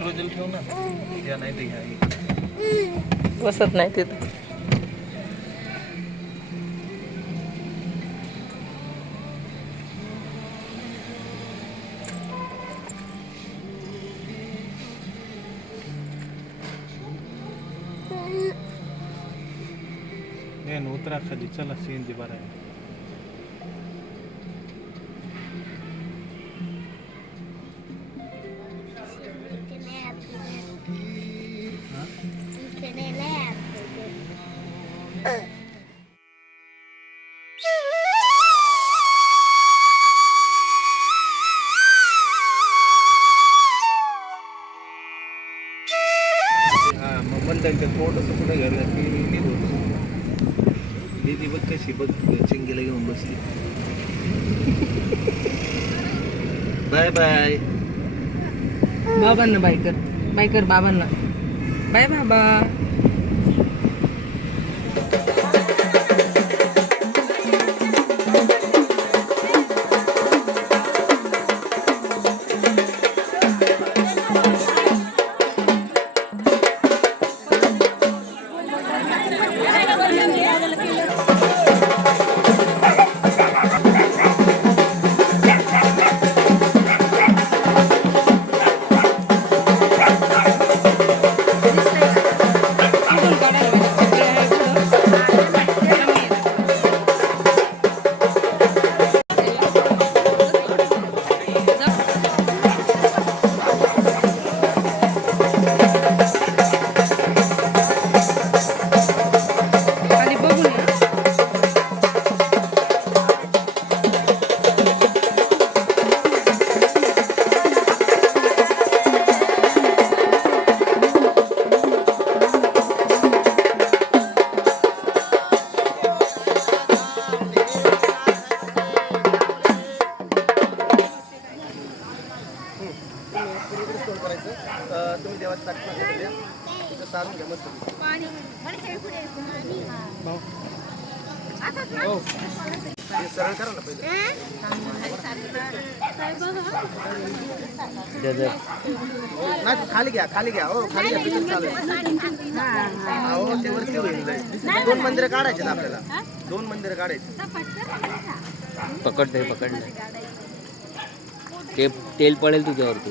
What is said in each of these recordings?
दररोज घेऊ ना. नाही ते घ्या बसत नाही तिथं. उतरा खाली चला सीएनजी बरं आहे त्यांच्या मग कुठं घ्यायला की नीट होतं. दीदी बघ कशी बघ चिंगीला घेऊन बसली. Bye bye. बाबांना बाय कर. बाय कर बाबांना. बाय बाबा. तुम्ही देवाची प्रार्थना करू द्या तिथं सारून घ्या मस्त हो. हे. सरळ करा ना पहिले. नाही तू खाली घ्या खाली घ्या. हो खाली घ्या तिथून चालू आहे. हो ते वरती होईल. दोन मंदिरं काढायचे ना आपल्याला. दोन मंदिरं काढायची पकडते पकडले ते तेल पडेल तुझ्यावरती.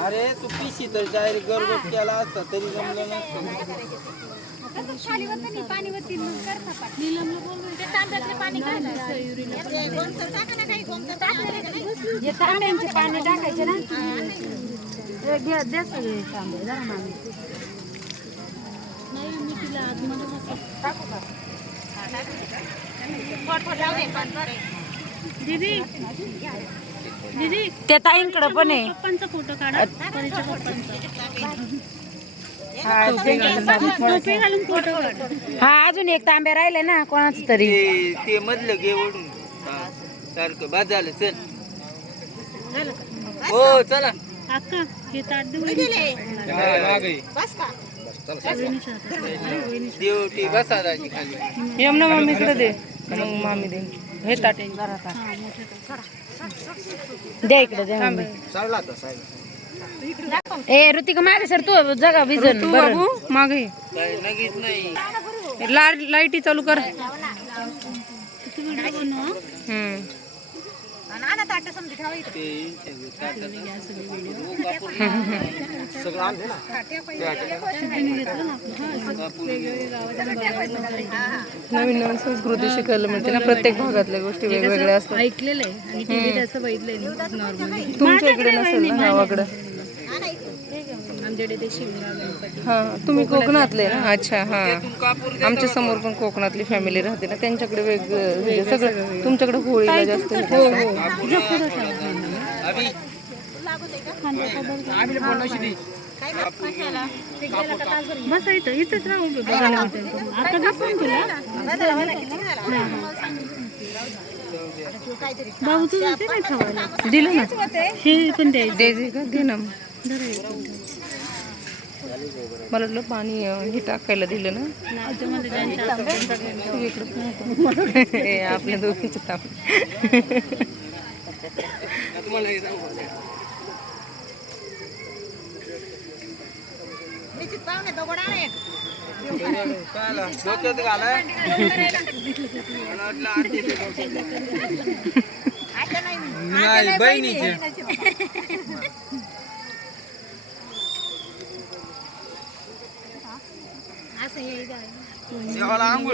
अरे तू पिशी तर डायरेक्ट गरबत केला असता तरी जमलं नसतं. नाही पाणी ना. पाणी टाकायचे ना हे घे दे सगळे तांबे जरा मामी दीदी दीदी ते ताईंकडे पण आहे. पप्पांचा फोटो काढा परीच्या पप्पांचा. हा, हा अजून एक तांबे राहिले ना कोणाच तरी. ते ते मधलं घे ओढून. हा, सारखं. बाद झालं चल. हो चला. अक्का हे ताट दे वहिनी. बस का? देवटी बसा दाजी खाली. यमुना मामीकडे दे. मग मामी दे. हे ताटे द्या इकडे द्या ए ऋतिका मागे सर तू जगा विजन तू बाबू मागे. काय लगेच नाही. लाईटी चालू कर. तू सगळं आणले ना नवीन नवीन संस्कृती शिकायला मिळते ना प्रत्येक भागातल्या गोष्टी वेगवेगळ्या असतात ऐकलेलं आहे आणि टीव्हीत असं बघितलंय नॉर्मली तुमच्या इकडे नसेल ना गावाकडे गणपती. हा तुम्ही कोकणातले. ना? अच्छा हा. आमच्यासमोर पण कोकणातली फॅमिली राहते ना त्यांच्याकडे वेग म्हणजे सगळं तुमच्याकडे होळीला जास्त हे करतात. बस इथं इथंच. आता. तुला बाबू तुझं ते नाही ठेवायला दिलं ना. हे पण द्यायचं. दे ना. मग. मला वाटलं पाणी हे टाकायला दिलं ना. आपल्या दोघीच तू इकडं हे काम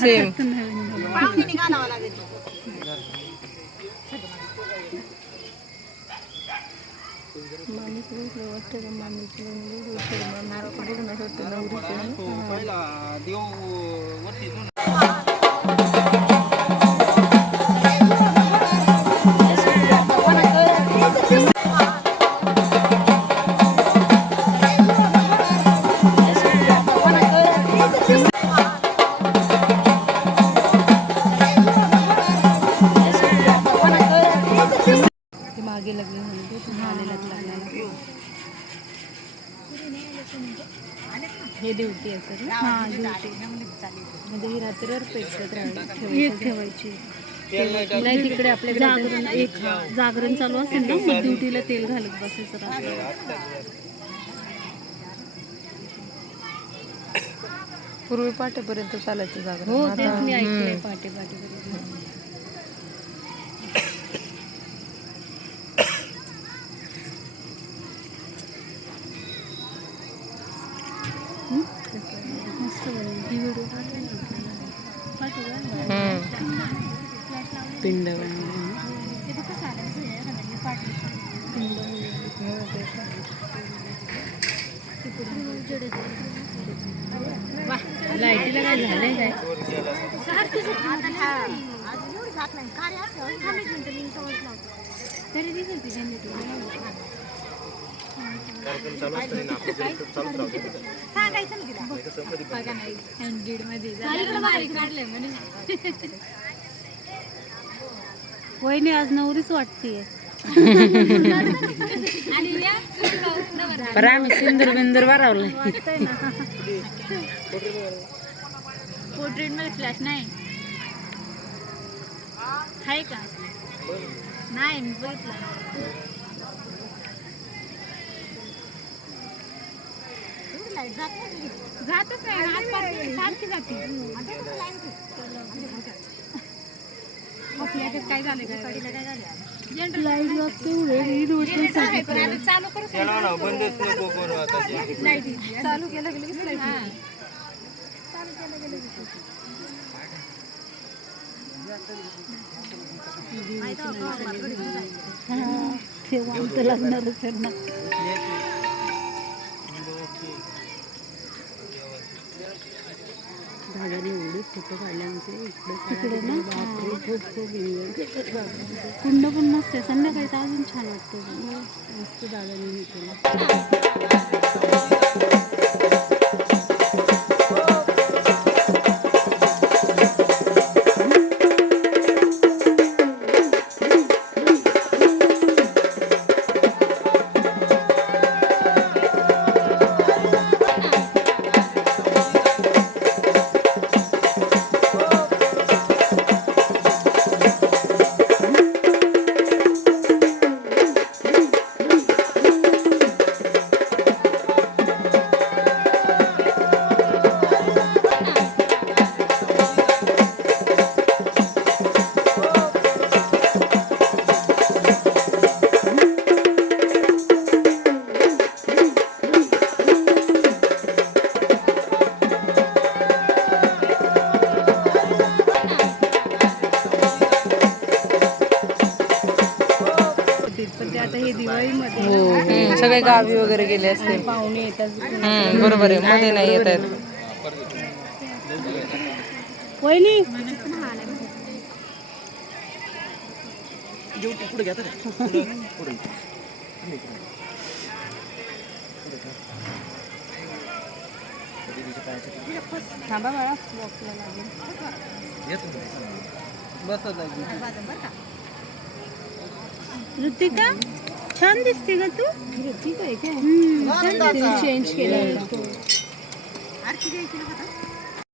सेम ते हे असेल ना हा म्हणजे ही रात्रभर पेटत ठेवायची. नाही तिकडे आपल्याकडे जागरण एक जागरण चालू असेल ना मग ड्युटीला तेल घालत बसायचं रात्री. पूर्वी पाटेपर्यंत चालायचं जागा हो तेच मी ऐकलंय पाटे पाटे ही? पिंड लाईटीला काय झालंय काय तरी दिसेल. कार्यक्रम चालू असताना ना आपलं तरी चालूच राहते हँडीडमध्ये वहिनी आज नवरीच वाटतीये. पण आम्ही सिंदूर बिंदूर भरवलंय. पोर्ट्रेटमध्ये फ्लॅश नाही. आहे का? नाही मी बघितलं जातच नाही आजपासून सारखी जाते. आपल्या काय झालं काय? लाइट चालू करू चालू केलं गेलं की लाइट तेव्हा आमचं तिकडे ना? कुंड पण मस्त आहे. संध्याकाळी तर अजून छान वाटतं. मस्त दादाने केलं. आता हे दिवाळीमध्ये हो. हम्म, सगळे गावी वगैरे गेले असतील. पाहुणे येतात. हम्म, बरोबर आहे. मध्ये नाही येत आहेत. वहिनी. थांबा बाळा लागेल. ऋतिका छान दिसते का तू. ऋतिका आहे का? छान चेंज केलं